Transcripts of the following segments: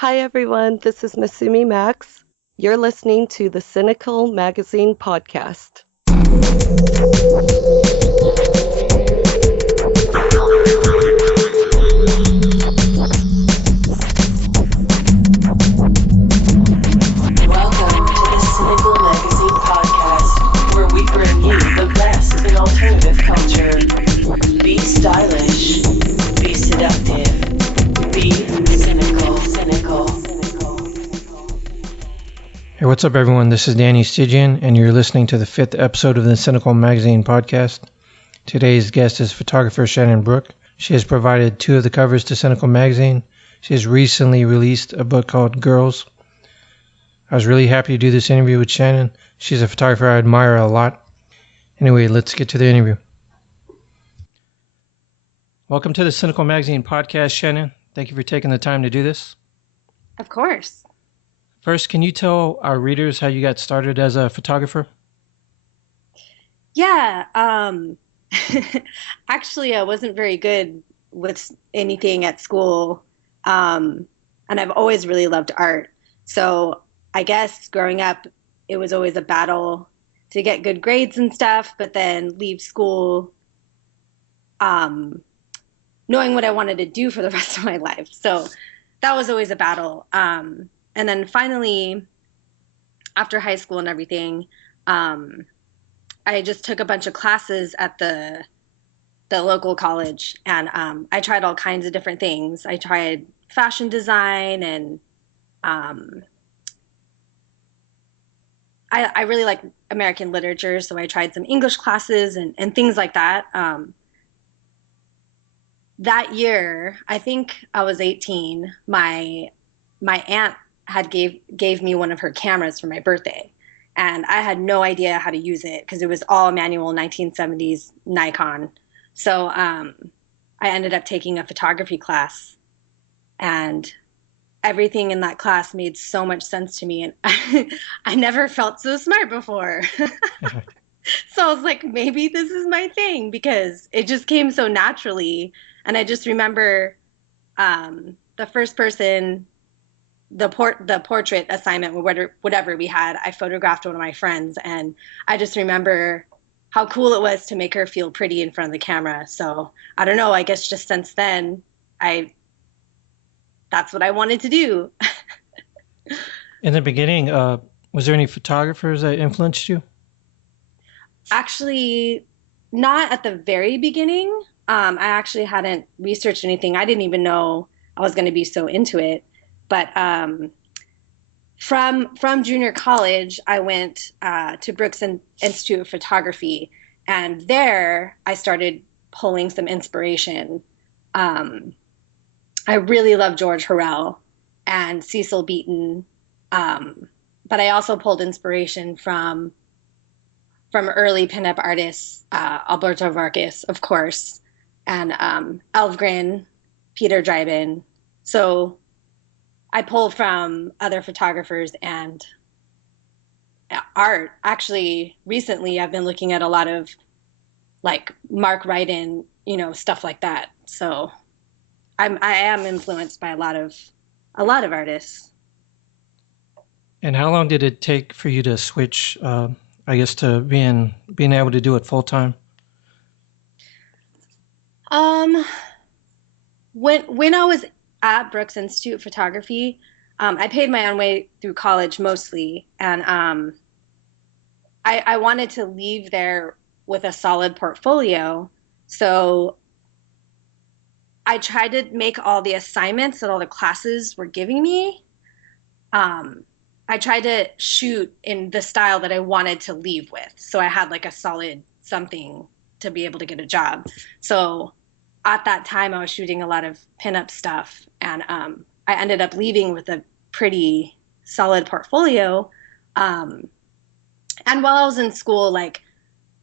Hi everyone, this is Masumi Max. You're listening to the Sinical Magazine podcast. Welcome to the Sinical Magazine podcast, where we bring you the best in alternative culture. Be stylish, be seductive, be cynical. Hey, what's up, everyone? This is Danny Stygion, and you're listening to the 5th episode of the Sinical Magazine podcast. Today's guest is photographer Shannon Brooke. She has provided 2 of the covers to Sinical Magazine. She has recently released a book called Girls. I was really happy to do this interview with Shannon. She's a photographer I admire a lot. Anyway, let's get to the interview. Welcome to the Sinical Magazine podcast, Shannon. Thank you for taking the time to do this. Of course. First, can you tell our readers how you got started as a photographer? Yeah. Actually, I wasn't very good with anything at school. And I've always really loved art. So I guess growing up, it was always a battle to get good grades and stuff, but then leave school knowing what I wanted to do for the rest of my life. So that was always a battle. And then finally, after high school and everything, I just took a bunch of classes at the local college, and I tried all kinds of different things. I tried fashion design, and I really like American literature, so I tried some English classes and things like that. That year, I think I was 18. My aunt had gave me one of her cameras for my birthday, and I had no idea how to use it because it was all manual 1970s Nikon. So I ended up taking a photography class, and everything in that class made so much sense to me, and I never felt so smart before. So I was like, maybe this is my thing, because it just came so naturally. And I just remember the first person, the portrait assignment, or whatever we had, I photographed one of my friends, and I just remember how cool it was to make her feel pretty in front of the camera. So I don't know, I guess just since then, that's what I wanted to do. In the beginning, was there any photographers that influenced you? Actually, not at the very beginning. I actually hadn't researched anything. I didn't even know I was going to be so into it. But from junior college, I went to Brooks Institute of Photography, and there I started pulling some inspiration. I really love George Hurrell and Cecil Beaton, but I also pulled inspiration from early pinup artists, Alberto Vargas, of course, and Elvgren, Peter Dryden. So I pull from other photographers and art. Actually, recently I've been looking at a lot of like Mark Ryden, stuff like that. So I am influenced by a lot of artists. And how long did it take for you to switch, I guess, to being able to do it full time? When I was at Brooks Institute of Photography, I paid my own way through college mostly, and I wanted to leave there with a solid portfolio. So I tried to make all the assignments that all the classes were giving me. I tried to shoot in the style that I wanted to leave with. So I had like a solid something to be able to get a job. So at that time, I was shooting a lot of pinup stuff, and I ended up leaving with a pretty solid portfolio. And while I was in school, like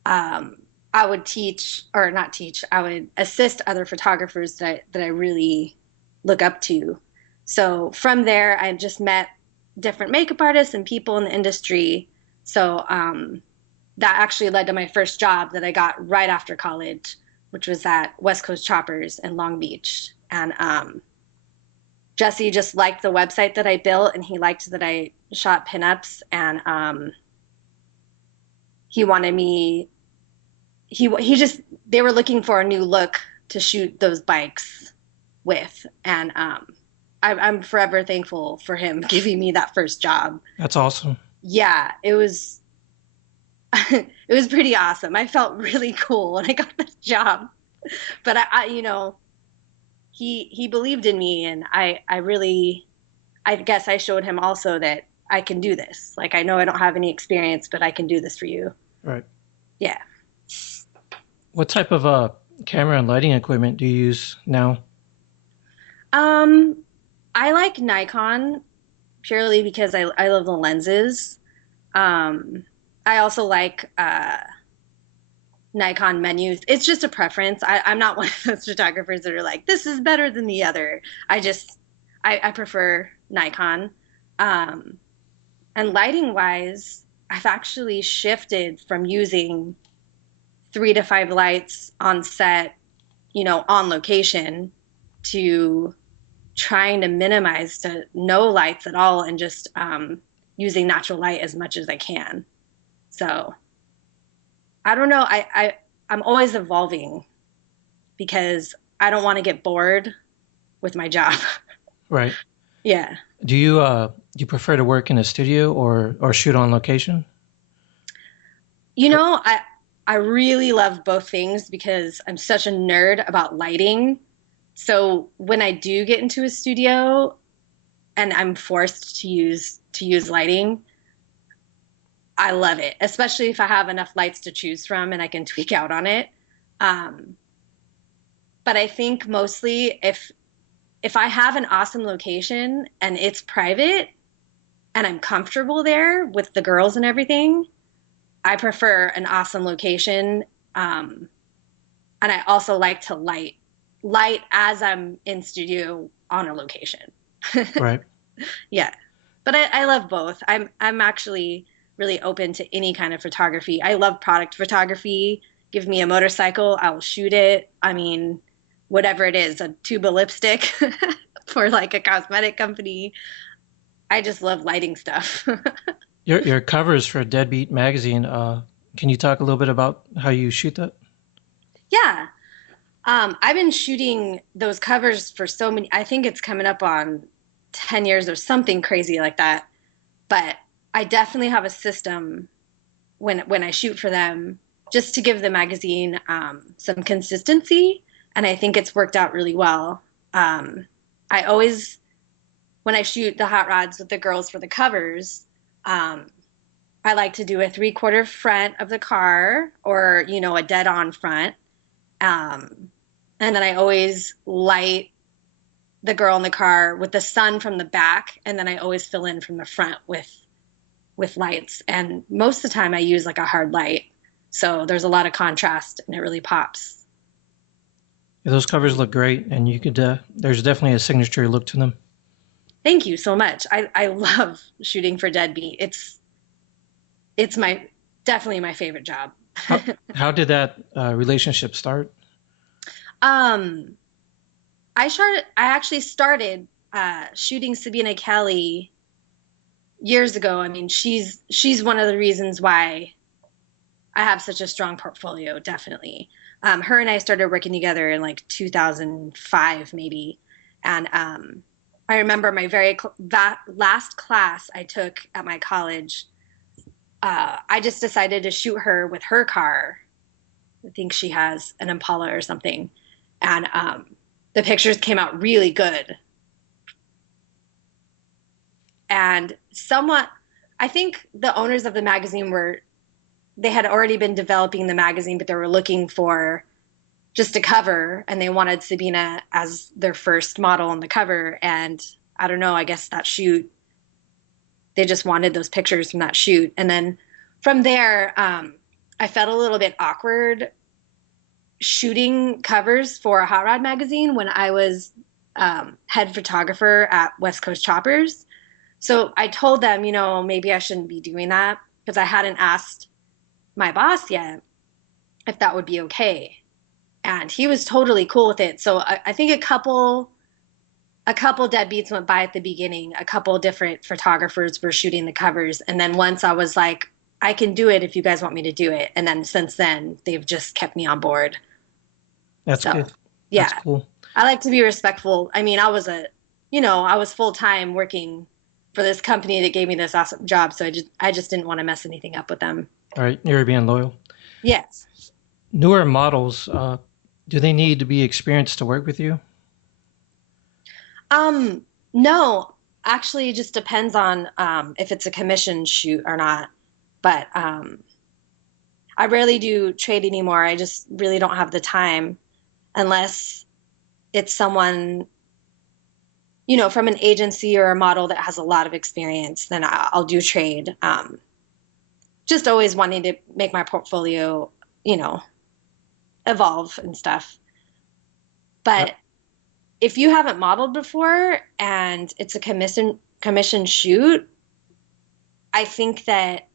I would teach, or not teach, I would assist other photographers that I really look up to. So from there, I just met different makeup artists and people in the industry. So that actually led to my first job that I got right after college, which was at West Coast Choppers in Long Beach. And Jesse just liked the website that I built, and he liked that I shot pinups, and he wanted me. He just they were looking for a new look to shoot those bikes with, and I'm forever thankful for him giving me that first job. That's awesome. Yeah, it was it was pretty awesome. I felt really cool when I got this job, but he believed in me, and I guess I showed him also that I can do this. Like, I know I don't have any experience, but I can do this for you. Right. Yeah. What type of camera and lighting equipment do you use now? I like Nikon purely because I love the lenses. I also like Nikon menus. It's just a preference. I'm not one of those photographers that are like, this is better than the other. I prefer Nikon. And lighting wise, I've actually shifted from using 3 to 5 lights on set, on location, to trying to minimize to no lights at all, and just using natural light as much as I can. So I don't know. I'm always evolving because I don't want to get bored with my job. Right. Yeah. Do you prefer to work in a studio or shoot on location? I really love both things because I'm such a nerd about lighting. So when I do get into a studio and I'm forced to use lighting, I love it, especially if I have enough lights to choose from and I can tweak out on it. But I think mostly if I have an awesome location and it's private and I'm comfortable there with the girls and everything, I prefer an awesome location. And I also like to light as I'm in studio on a location. Right. Yeah. But I love both. I'm actually really open to any kind of photography. I love product photography. Give me a motorcycle, I'll shoot it. I mean, whatever it is, a tube of lipstick for like a cosmetic company. I just love lighting stuff. Your covers for Deadbeat magazine. Can you talk a little bit about how you shoot that? Yeah. I've been shooting those covers for so many, I think it's coming up on 10 years or something crazy like that. But I definitely have a system when I shoot for them just to give the magazine some consistency. And I think it's worked out really well. I always, when I shoot the hot rods with the girls for the covers, I like to do a 3/4 front of the car, or, a dead on front. And then I always light the girl in the car with the sun from the back. And then I always fill in from the front with lights. And most of the time I use like a hard light. So there's a lot of contrast and it really pops. Yeah, those covers look great, and you could. There's definitely a signature look to them. Thank you so much. I love shooting for Deadbeat. It's definitely my favorite job. How did that relationship start? I actually started shooting Sabina Kelly years ago. I mean, she's one of the reasons why I have such a strong portfolio, definitely. Her and I started working together in like 2005, maybe. And I remember my last class I took at my college. I just decided to shoot her with her car. I think she has an Impala or something. And the pictures came out really good. And somewhat, I think the owners of the magazine they had already been developing the magazine, but they were looking for just a cover, and they wanted Sabina as their first model on the cover. And I don't know, I guess that shoot, they just wanted those pictures from that shoot. And then from there, I felt a little bit awkward shooting covers for a hot rod magazine when I was head photographer at West Coast Choppers. So I told them, maybe I shouldn't be doing that, because I hadn't asked my boss yet if that would be okay. And he was totally cool with it. So I think a couple a couple deadbeats went by at the beginning. A couple different photographers were shooting the covers. And then once I was like, I can do it if you guys want me to do it. And then since then, they've just kept me on board. That's So, good. That's yeah, cool. I like to be respectful. I mean, I was full time working for this company that gave me this awesome job. So I just didn't want to mess anything up with them. All right, you're being loyal. Yes. Newer models, do they need to be experienced to work with you? No, actually, it just depends on if it's a commission shoot or not. But I rarely do trade anymore. I just really don't have the time unless it's someone, from an agency or a model that has a lot of experience, then I'll do trade. Just always wanting to make my portfolio, evolve and stuff. But if you haven't modeled before and it's a commission shoot, I think that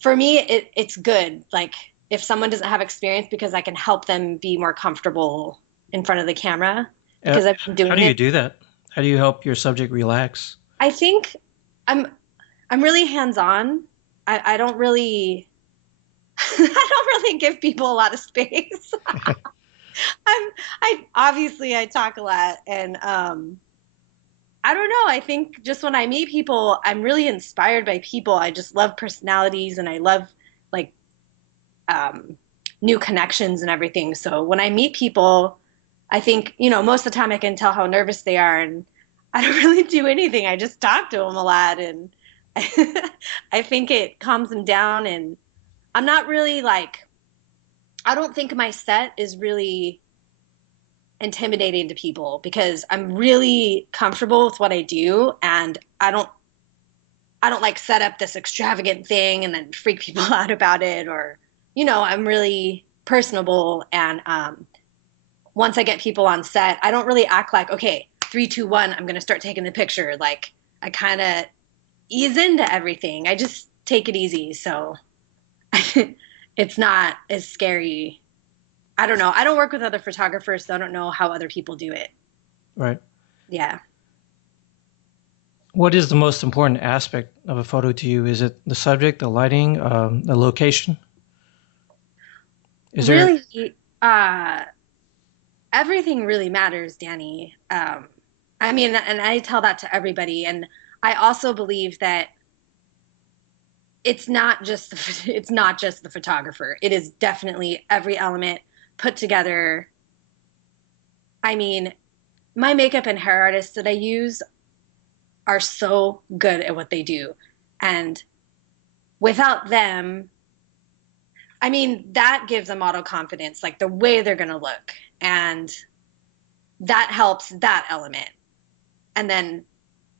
for me it's good. Like if someone doesn't have experience because I can help them be more comfortable in front of the camera because I've been doing How do you do that? How do you help your subject relax? I think I'm really hands-on. I don't really I don't really give people a lot of space. I obviously I talk a lot and I don't know. I think just when I meet people, I'm really inspired by people. I just love personalities and I love like new connections and everything. So when I meet people, I think, most of the time I can tell how nervous they are and I don't really do anything. I just talk to them a lot and I think it calms them down and I'm not really I don't think my set is really intimidating to people because I'm really comfortable with what I do and I don't like set up this extravagant thing and then freak people out about it or I'm really personable and once I get people on set, I don't really act like, okay, 3, 2, 1, I'm going to start taking the picture. Like I kind of ease into everything. I just take it easy. So it's not as scary. I don't know. I don't work with other photographers, so I don't know how other people do it. Right. Yeah. What is the most important aspect of a photo to you? Is it the subject, the lighting, the location? Is there... Really, everything really matters, Danny. I mean, and I tell that to everybody. And I also believe that it's not just the photographer. It is definitely every element put together. I mean, my makeup and hair artists that I use are so good at what they do. And without them, I mean, that gives a model confidence, like the way they're going to look. And that helps that element. And then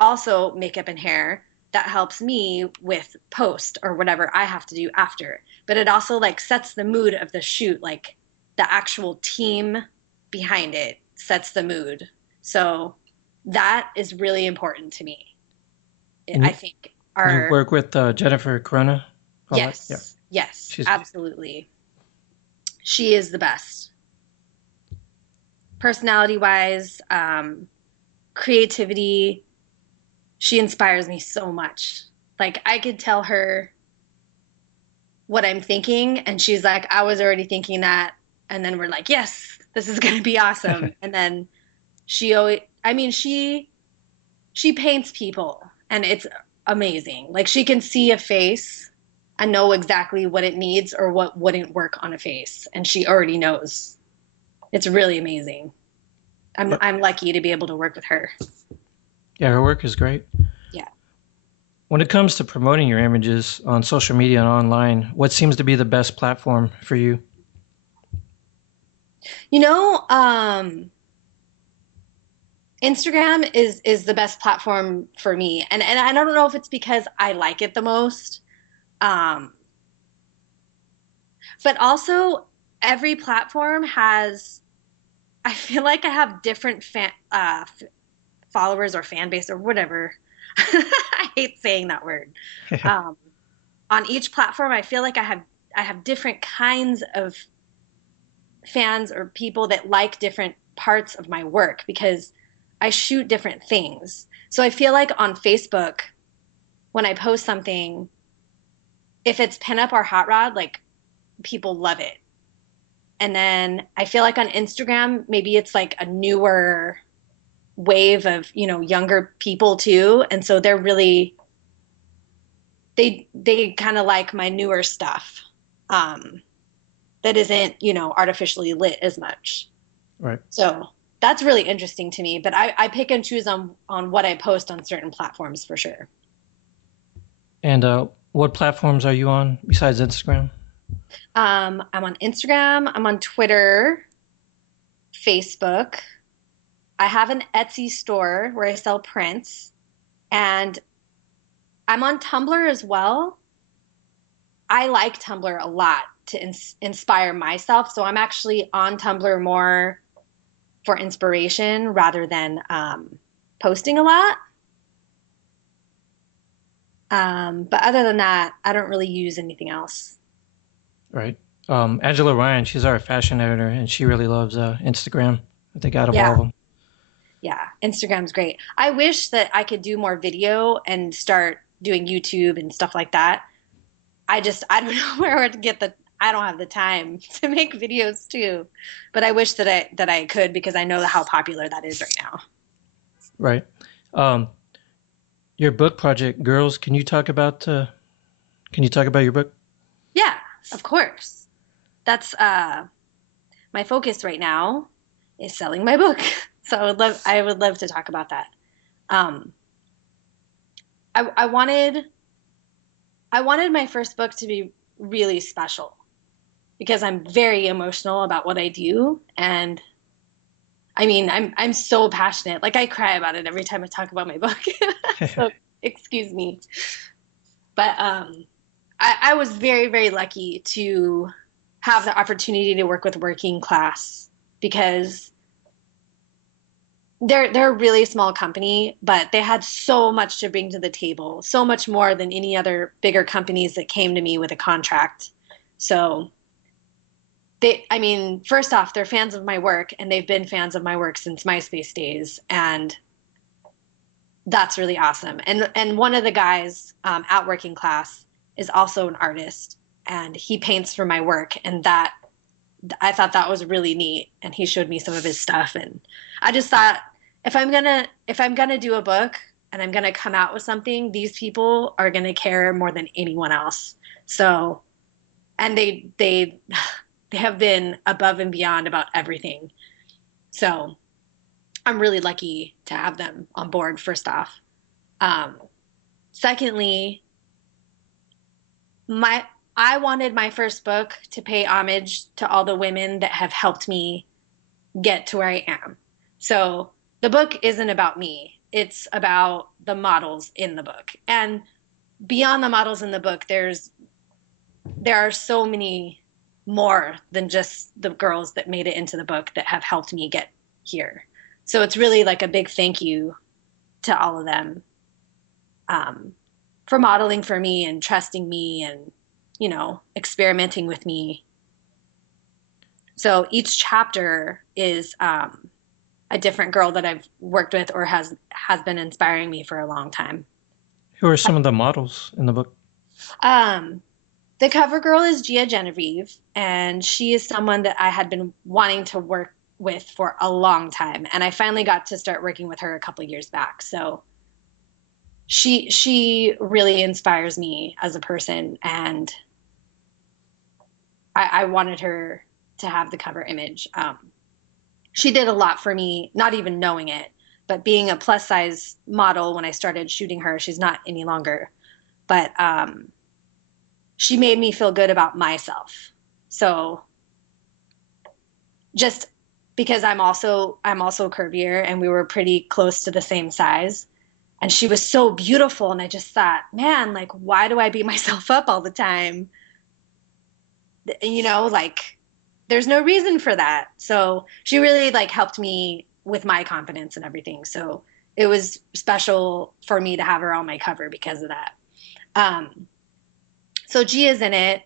also makeup and hair, that helps me with post or whatever I have to do after. But it also sets the mood of the shoot, like the actual team behind it sets the mood. So that is really important to me. I think You work with Jennifer Corona? Yes. Yeah. Yes, absolutely. She is the best. Personality-wise, creativity, she inspires me so much. Like I could tell her what I'm thinking and she's like, I was already thinking that. And then we're like, yes, this is going to be awesome. And then she paints people and it's amazing. Like she can see a face and know exactly what it needs or what wouldn't work on a face. And she already knows. It's really amazing. I'm lucky to be able to work with her. Yeah, her work is great. Yeah. When it comes to promoting your images on social media and online, what seems to be the best platform for you? Instagram is the best platform for me. And I don't know if it's because I like it the most. But also every platform has, I feel like I have different followers or fan base or whatever. I hate saying that word. On each platform, I feel like I have different kinds of fans or people that like different parts of my work because I shoot different things. So I feel like on Facebook, when I post something, if it's pinup or hot rod, like people love it. And then I feel like on Instagram, maybe it's like a newer wave of, younger people too. And so they're really, they kind of like my newer stuff. That isn't, artificially lit as much. Right. So that's really interesting to me. But I pick and choose on what I post on certain platforms for sure. And what platforms are you on besides Instagram? I'm on Instagram, I'm on Twitter, Facebook. I have an Etsy store where I sell prints, and I'm on Tumblr as well. I like Tumblr a lot to inspire myself. So I'm actually on Tumblr more for inspiration rather than posting a lot. But other than that, I don't really use anything else. Right. Angela Ryan, she's our fashion editor, and she really loves Instagram. I think out of all Yeah. of them. Yeah. Instagram's great. I wish that I could do more video and start doing YouTube and stuff like that. I don't know where to get I don't have the time to make videos too. But I wish that I could because I know how popular that is right now. Right. Your book project, Girls, can you talk about your book? Yeah, of course. That's my focus right now is selling my book. So I would love to talk about that. I wanted my first book to be really special because I'm very emotional about what I do, and I mean I'm so passionate. Like I cry about it every time I talk about my book. So excuse me. But I was very, very lucky to have the opportunity to work with working class because they're a really small company, but they had so much to bring to the table, so much more than any other bigger companies that came to me with a contract. So first off, they're fans of my work, and they've been fans of my work since MySpace days, and that's really awesome. And one of the guys at Working Class is also an artist, and he paints for my work, and that I thought that was really neat. And he showed me some of his stuff, and I just thought if I'm gonna do a book and I'm gonna come out with something, these people are gonna care more than anyone else. So, and they have been above and beyond about everything. So I'm really lucky to have them on board, first off. Secondly, I wanted my first book to pay homage to all the women that have helped me get to where I am. So the book isn't about me. It's about the models in the book. And beyond the models in the book, there are so many more than just the girls that made it into the book that have helped me get here. So it's really like a big thank you to all of them for modeling for me and trusting me and, experimenting with me. So each chapter is a different girl that I've worked with or has been inspiring me for a long time. Who are some of the models in the book? The cover girl is Gia Genevieve, and she is someone that I had been wanting to work with for a long time, and I finally got to start working with her a couple years back. So she really inspires me as a person, and I wanted her to have the cover image. She did a lot for me, not even knowing it, but being a plus size model when I started shooting her, she's not any longer, but she made me feel good about myself. So just because I'm also curvier, and we were pretty close to the same size, and she was so beautiful, and I just thought, man, like, why do I beat myself up all the time? Like, there's no reason for that. So she really like helped me with my confidence and everything. So it was special for me to have her on my cover because of that. So Gia's in it.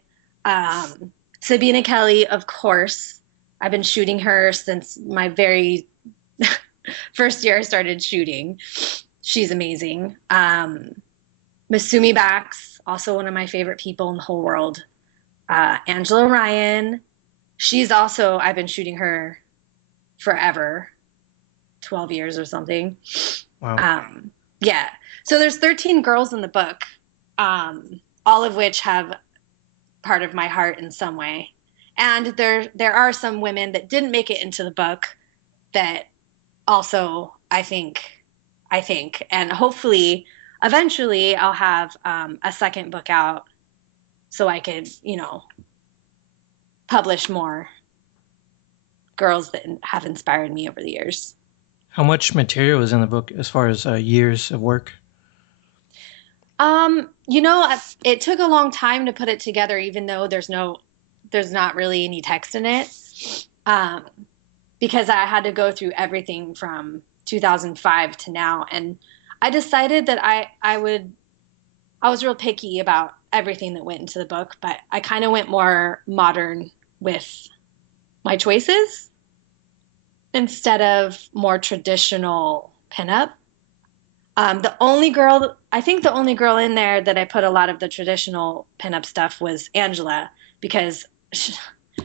Sabina Kelly, of course. I've been shooting her since my very first year I started shooting. She's amazing. Masumi Bax, also one of my favorite people in the whole world. Angela Ryan, she's also, I've been shooting her forever, 12 years or something. Wow. Yeah. So there's 13 girls in the book, all of which have part of my heart in some way. And there are some women that didn't make it into the book that also I think, and hopefully eventually I'll have a second book out so I could, publish more girls that have inspired me over the years. How much material is in the book as far as years of work? It took a long time to put it together, even though there's not really any text in it, because I had to go through everything from 2005 to now, and I decided that I was real picky about everything that went into the book, but I kind of went more modern with my choices instead of more traditional pinup. I think the only girl in there that I put a lot of the traditional pinup stuff was Angela, because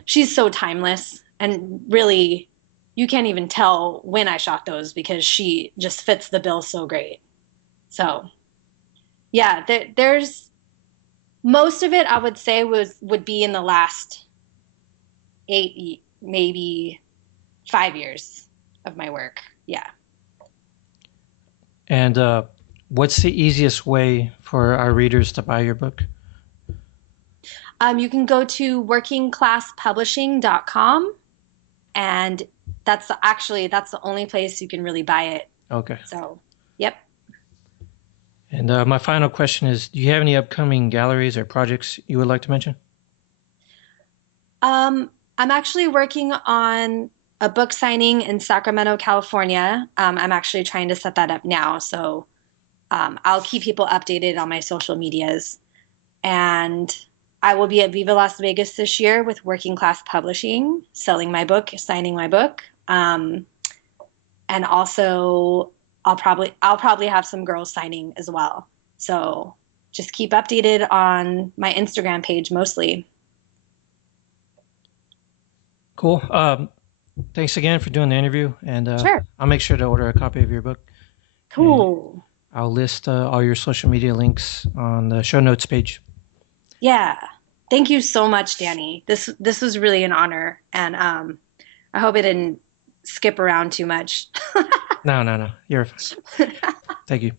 she's so timeless, and really you can't even tell when I shot those because she just fits the bill so great. So yeah, there's most of it I would say would be in the last 8, maybe 5 years of my work. Yeah. And what's the easiest way for our readers to buy your book? You can go to workingclasspublishing.com, and that's the only place you can really buy it. Okay. So, yep. And my final question is, do you have any upcoming galleries or projects you would like to mention? I'm actually working on a book signing in Sacramento, California. I'm actually trying to set that up now, so I'll keep people updated on my social medias. And I will be at Viva Las Vegas this year with Working Class Publishing, selling my book, signing my book. And also I'll probably have some girls signing as well. So just keep updated on my Instagram page mostly. Cool. Thanks again for doing the interview, and Sure. I'll make sure to order a copy of your book. Cool. And I'll list all your social media links on the show notes page. Yeah. Thank you so much, Danny. This was really an honor, and I hope it didn't skip around too much. No. You're fine. Thank you.